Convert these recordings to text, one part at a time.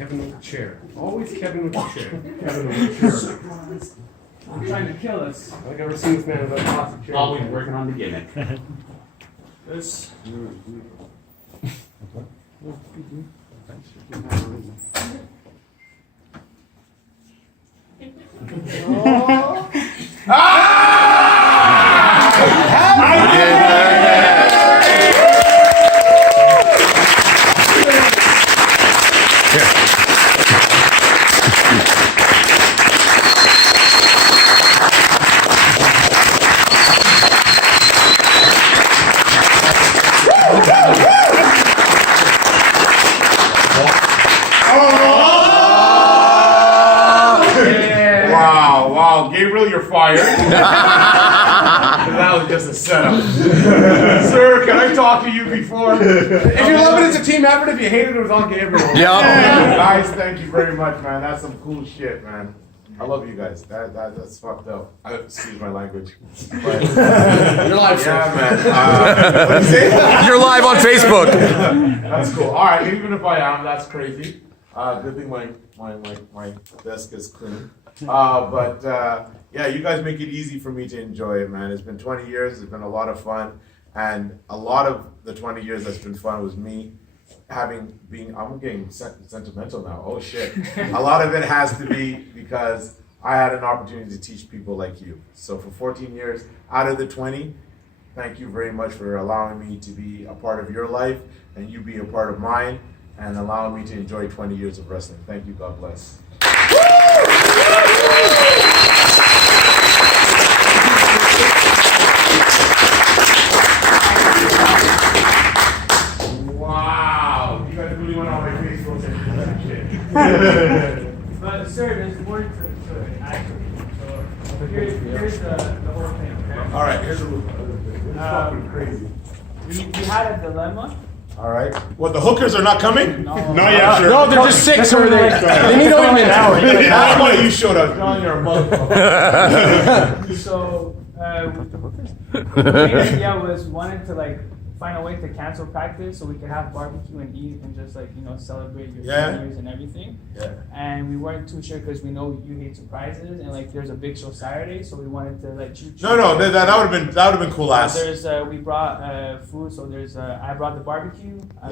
Kevin with the chair. Always Kevin with the chair. Kevin with the chair. I'm trying to kill us. I've never seen this man with a plastic chair. Always working on the gimmick. This. Wow, Gabriel, you're fired. That was just a setup. Sir, can I talk to you before? If you love it, it's a team effort. If you hate it, it was on Gabriel. Yeah. Guys, thank you very much, man. That's some cool shit, man. I love you guys. That's fucked up. Excuse my language. But, You're live, sir. yeah, man. What do you say? You're live on Facebook. That's cool. All right, even if I am, that's crazy. Good thing my desk is clean. Yeah, you guys make it easy for me to enjoy it, man. It's been 20 years. It's been a lot of fun, and a lot of the 20 years that's been fun was me I'm getting sentimental now. Oh shit! A lot of it has to be because I had an opportunity to teach people like you. So for 14 years out of the 20, thank you very much for allowing me to be a part of your life and you be a part of mine, and allowing me to enjoy 20 years of wrestling. Thank you. God bless. Wow, you guys really went on my Facebook and did that shit. But sir, there's more to it actually. So here's the whole thing. Okay? All right, here's the loop. It's fucking crazy. We had a dilemma. All right. What, the hookers are not coming? No. Not yet, sir. No, they're just sick, sir. They need ointment. That's why you showed up. John, you're a motherfucker. So the idea was wanted to like find a way to cancel practice so we could have barbecue and eat and just like celebrate your 10 years and everything. Yeah. And we weren't too sure because we know you hate surprises and like there's a big show Saturday, so we wanted to let you. No, that would have been cool. There's we brought food, so there's I brought the barbecue. I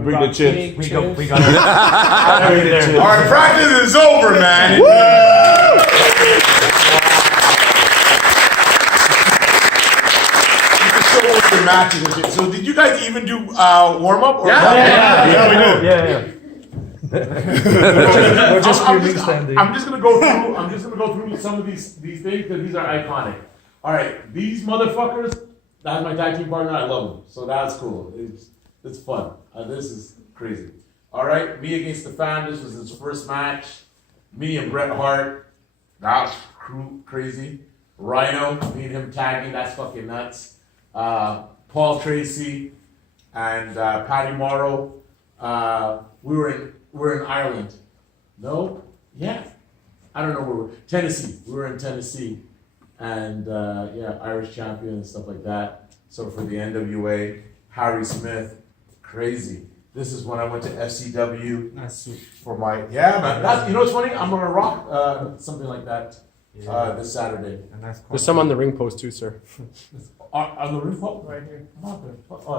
bring the chips. Cake, We chips. got it. All right, practice is over, man. Matches and shit. So did you guys even do warm up? Yeah, we do. Yeah. We're just I'm just gonna go through some of these things because these are iconic. All right, these motherfuckers. That's my tag team partner. I love them, so that's cool. It's fun. This is crazy. All right, me against the fan. This was his first match. Me and Bret Hart. That was crazy. Rhino, me and him tagging. That's fucking nuts. Paul Tracy and Paddy Morrow. We were in Ireland. No? Yeah. I don't know where we were. Tennessee. We were in Tennessee. And Irish champion and stuff like that. So for the NWA, Harry Smith, crazy. This is when I went to FCW. That's sweet. For my man. You know what's funny? I'm gonna rock something like that this Saturday. There's some on the ring post too, sir. On the ring post right here. Oh,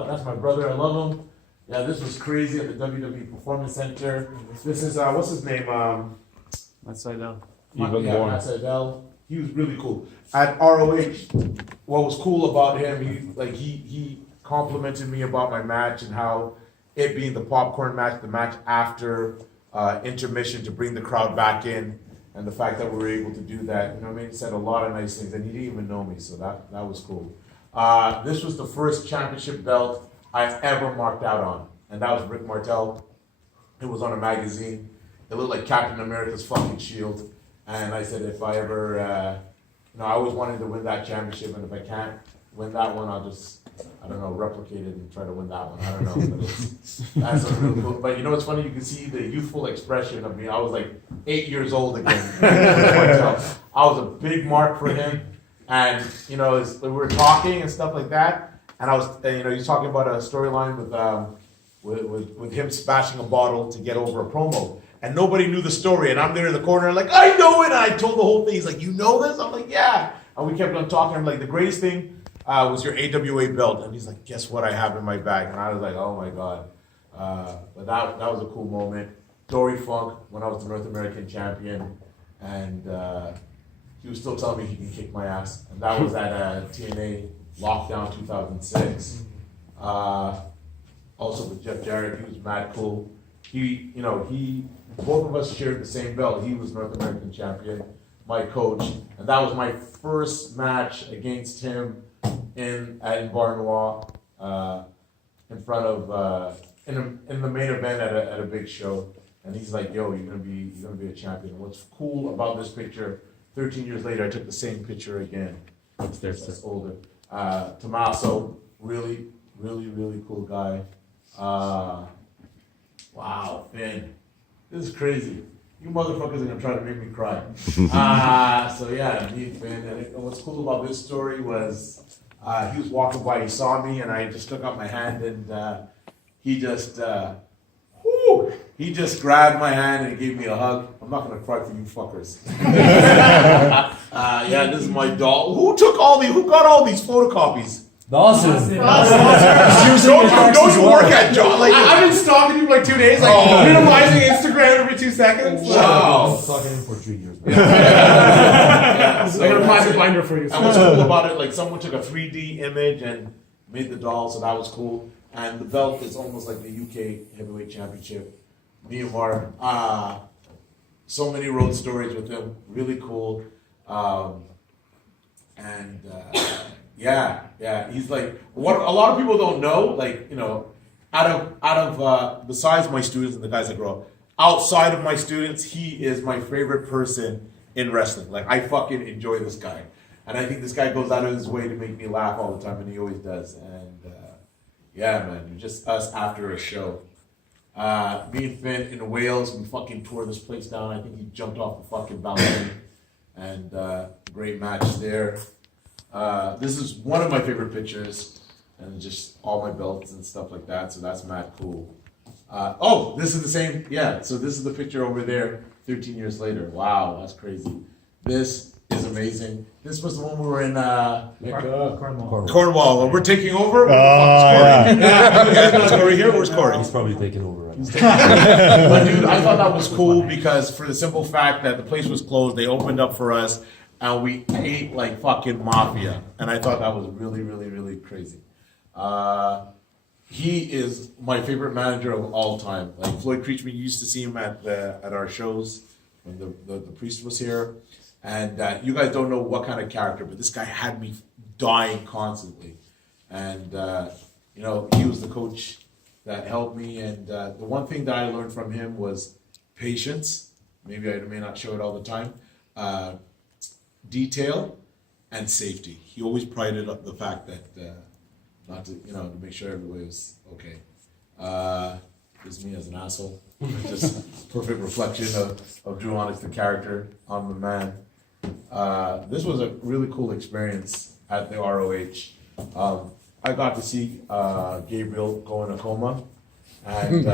that's my brother. I love him. Yeah, this was crazy at the WWE Performance Center. This is what's his name? Matt Seidel. Matt Seidel. He was really cool. At ROH, what was cool about him, he complimented me about my match and how it being the popcorn match, the match after intermission to bring the crowd back in, and the fact that we were able to do that, he said a lot of nice things, and he didn't even know me, so that was cool. This was the first championship belt I ever marked out on, and that was Rick Martel. It was on a magazine. It looked like Captain America's fucking shield. And I said, if I ever, I always wanted to win that championship, and if I can't win that one, I'll just, replicate it and try to win that one. I don't know, but that's a real cool. But you know what's funny? You can see the youthful expression of me. I was like 8 years old again. I was a big mark for him, and we were talking and stuff like that, and I was, he was talking about a storyline with with him smashing a bottle to get over a promo. And nobody knew the story. And I'm there in the corner like, I know it. And I told the whole thing. He's like, you know this? I'm like, yeah. And we kept on talking. I'm like, the greatest thing was your AWA belt. And he's like, guess what I have in my bag? And I was like, oh my God. But that was a cool moment. Dory Funk, when I was the North American champion. And he was still telling me he can kick my ass. And that was at TNA Lockdown 2006. Also with Jeff Jarrett, he was mad cool. Both of us shared the same belt. He was North American champion, my coach, and that was my first match against him at Bar Noir, in front of in the main event at a big show. And he's like, "Yo, you're gonna be a champion." What's cool about this picture? 13 years later, I took the same picture again. That's older. Tommaso, really, really, really cool guy. Wow, Finn. This is crazy. You motherfuckers are gonna try to make me cry. So yeah, me and Finn. And what's cool about this story was he was walking by, he saw me, and I just took out my hand, and he just grabbed my hand and gave me a hug. I'm not gonna cry for you fuckers. Yeah, this is my doll. Who got all these photocopies? Dawson. Don't you work at John? Like, I've been stalking you for like 2 days, minimizing Instagram every 2 seconds. Wow. I've been stalking him for 3 years. Yeah, I got a plastic binder for you. And what's cool about it, like someone took a 3D image and made the doll, so that was cool. And the belt is almost like the UK Heavyweight Championship. Myanmar. So many road stories with him, really cool. Yeah, he's like what a lot of people don't know. Like, out of besides my students and the guys that grow up, outside of my students, he is my favorite person in wrestling. Like, I fucking enjoy this guy, and I think this guy goes out of his way to make me laugh all the time, and he always does. And yeah, man, just us after a show. Me and Finn in Wales, we fucking tore this place down. I think he jumped off the fucking balcony, and great match there. This is one of my favorite pictures, and just all my belts and stuff like that, so that's mad cool. This is the same, yeah, so this is the picture over there 13 years later. Wow, that's crazy. This is amazing. This was the one we were in Cornwall. We're taking over. Is Corey here? Where's Corey? He's probably taking over right now. But dude, I thought that was cool because for the simple fact that the place was closed, they opened up for us, and we ate like fucking mafia. And I thought that was really, really, really crazy. He is my favorite manager of all time. Like, Floyd Creechman, you used to see him at our shows when the priest was here. And you guys don't know what kind of character, but this guy had me dying constantly. And, he was the coach that helped me. And the one thing that I learned from him was patience. Maybe I may not show it all the time. Detail and safety. He always prided up the fact that not to make sure everybody was okay. This is me as an asshole. Just perfect reflection of Drew Onyx, the character. I'm the man. This was a really cool experience at the ROH. I got to see Gabriel go in a coma and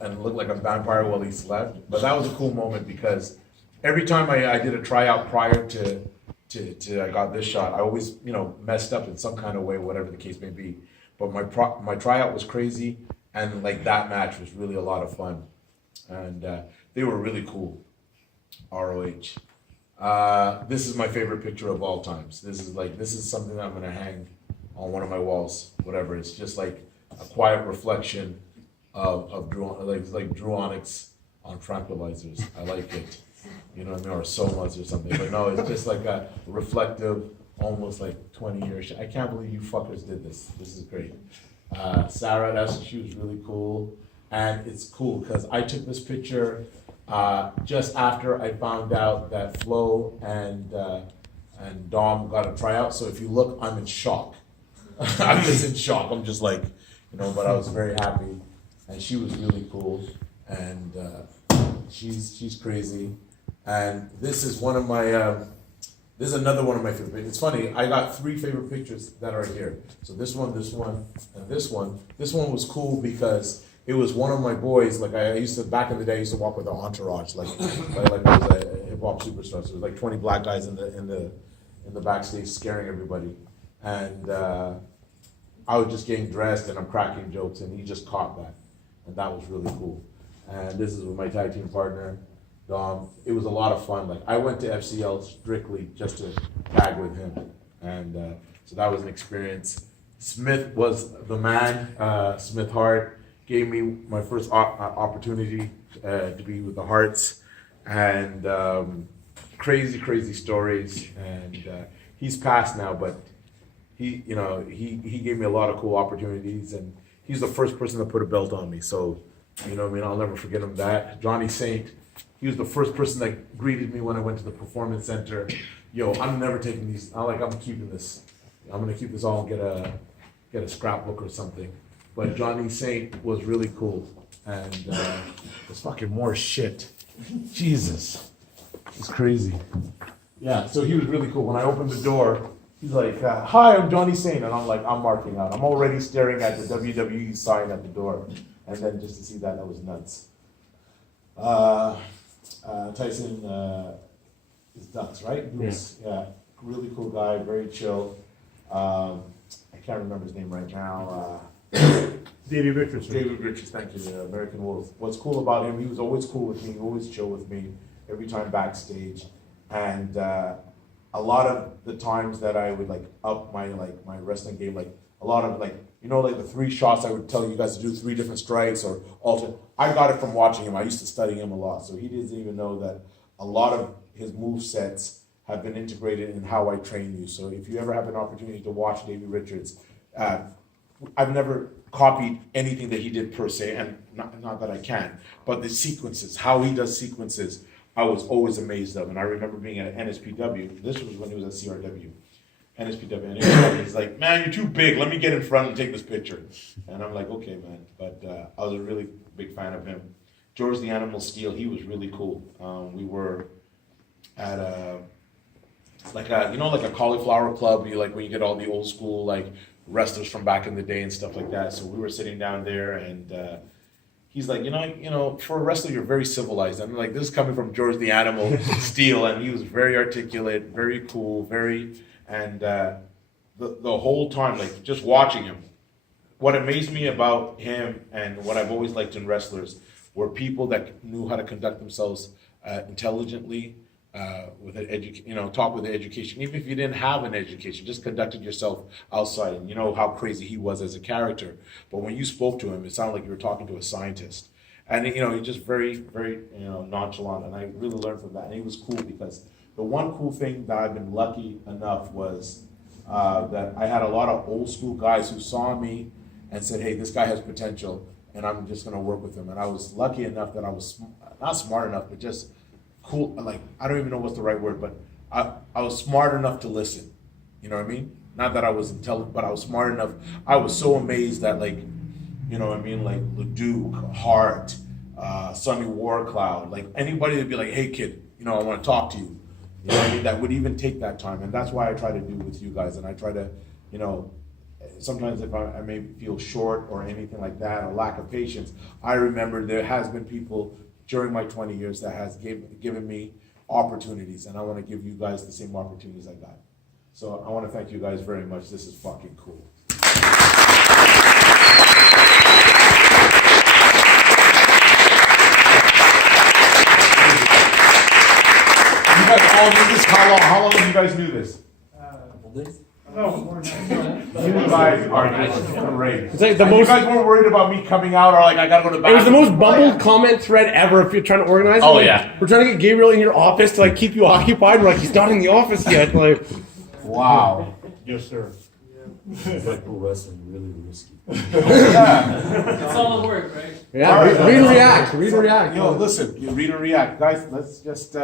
and look like a vampire while he slept. But that was a cool moment because every time I did a tryout prior to I got this shot, I always messed up in some kind of way, whatever the case may be. But my tryout was crazy, and like that match was really a lot of fun, and they were really cool. ROH. This is my favorite picture of all times. This is something that I'm gonna hang on one of my walls. Whatever. It's just like a quiet reflection of Drew, like Drew Onyx on tranquilizers. I like it. You know what I mean, or somas or something. But no, it's just like a reflective, almost like 20 years. I can't believe you fuckers did this. This is great. Sarah, she was really cool. And it's cool because I took this picture just after I found out that Flo and Dom got a tryout. So if you look, I'm in shock. I'm just in shock. I'm just like, but I was very happy. And she was really cool. And she's crazy. And this is one of my This is another one of my favorite pictures. It's funny, I got 3 favorite pictures that are here. So this one, and this one. This one was cool because it was one of my boys. Like I used to, back in the day, I used to walk with an entourage, like I was a hip hop superstar. So it was like 20 black guys in the backstage scaring everybody. And I was just getting dressed and I'm cracking jokes and he just caught that. And that was really cool. And this is with my tag team partner. It was a lot of fun. Like I went to FCL strictly just to tag with him, and so that was an experience. Smith was the man. Smith Hart gave me my first opportunity to be with the Hearts, and crazy stories. And he's passed now, but he gave me a lot of cool opportunities, and he's the first person to put a belt on me. So I'll never forget him. That Johnny Saint. He was the first person that greeted me when I went to the performance center. Yo, I'm never taking these. I'm keeping this. I'm gonna keep this all and get a scrapbook or something. But Johnny Saint was really cool, and there's fucking more shit. Jesus, it's crazy. Yeah, so he was really cool. When I opened the door, he's like, "Hi, I'm Johnny Saint," and I'm like, I'm marking out. I'm already staring at the WWE sign at the door, and then just to see that was nuts. Tyson is Ducks, right? Yeah, really cool guy, very chill. I can't remember his name right now. Davey Richards. David Richards, thank you, the American Wolf. What's cool about him, he was always cool with me, always chill with me, every time backstage. And a lot of the times that I would up my wrestling game, a lot of the 3 shots I would tell you guys to do 3 different strikes or alter. I got it from watching him. I used to study him a lot, so he doesn't even know that a lot of his move sets have been integrated in how I train you. So if you ever have an opportunity to watch Davey Richards, I've never copied anything that he did per se, and not that I can, but the sequences, how he does sequences, I was always amazed of. And I remember being at NSPW. This was when he was at CRW. NSPW, and he's like, "Man, you're too big. Let me get in front and take this picture." And I'm like, "Okay, man." But I was a really big fan of him. George the Animal Steel, he was really cool. We were at a cauliflower club. When you get all the old school wrestlers from back in the day and stuff like that. So we were sitting down there, and he's like, for a wrestler, you're very civilized. I'm like, this is coming from George the Animal Steel, and he was very articulate, very cool, and the whole time, just watching him, what amazed me about him and what I've always liked in wrestlers were people that knew how to conduct themselves intelligently, with an talk with an education. Even if you didn't have an education, just conducted yourself outside. And you know how crazy he was as a character. But when you spoke to him, it sounded like you were talking to a scientist. And he's just very, very nonchalant. And I really learned from that. And he was cool because the one cool thing that I've been lucky enough was that I had a lot of old school guys who saw me and said, "Hey, this guy has potential, and I'm just going to work with him." And I was lucky enough that I was not smart enough, but just cool. I don't even know what's the right word, but I was smart enough to listen. You know what I mean? Not that I was intelligent, but I was smart enough. I was so amazed that Leduc, Hart, Sonny Warcloud, anybody would be like, "Hey kid, I want to talk to you." You know what I mean? That would even take that time. And that's why I try to do with you guys. And I try to, sometimes if I may feel short or anything like that, or lack of patience, I remember there has been people during my 20 years that has given me opportunities. And I want to give you guys the same opportunities I got. So I want to thank you guys very much. This is fucking cool. You guys all knew this? How long have you guys knew this? You guys are just great. It's like You guys weren't worried about me coming out or I gotta go to the bathroom. It was the most bumbled comment thread ever if you're trying to organize it. Oh, yeah. We're trying to get Gabriel in your office to keep you occupied. We're like, he's not in the office yet. Wow. Yes, sir. It's like pro wrestling, really risky. Yeah. It's all the work, right? Yeah, All right. read and react. Read and react. Yo, listen, you read and react. Guys, let's just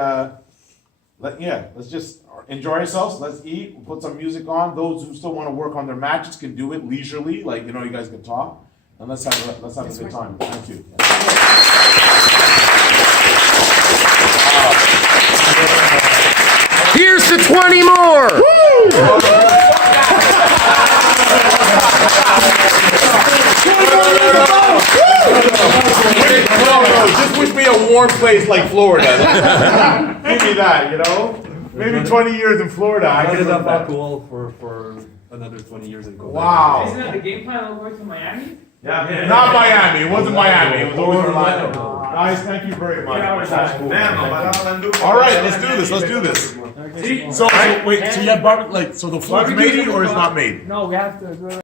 let's just enjoy ourselves. Let's eat. We'll put some music on. Those who still want to work on their matches can do it leisurely. You guys can talk. And let's have a good time. Thank you. Here's to 20 more. No, just wish me a warm place like Florida. Give me that, you know? Maybe 20 years in Florida. I I could get live enough that. alcohol for another 20 years and go back. Wow. Isn't that the game plan all the way to Miami? Yeah. Not Miami. It wasn't Miami. It was always Orlando. Orlando. Guys, thank you very much. Yeah, That's cool. man. All right, let's do this. Let's do this. So wait, so you have barbecue, like, so the food's made or is not made? No, we have to do it.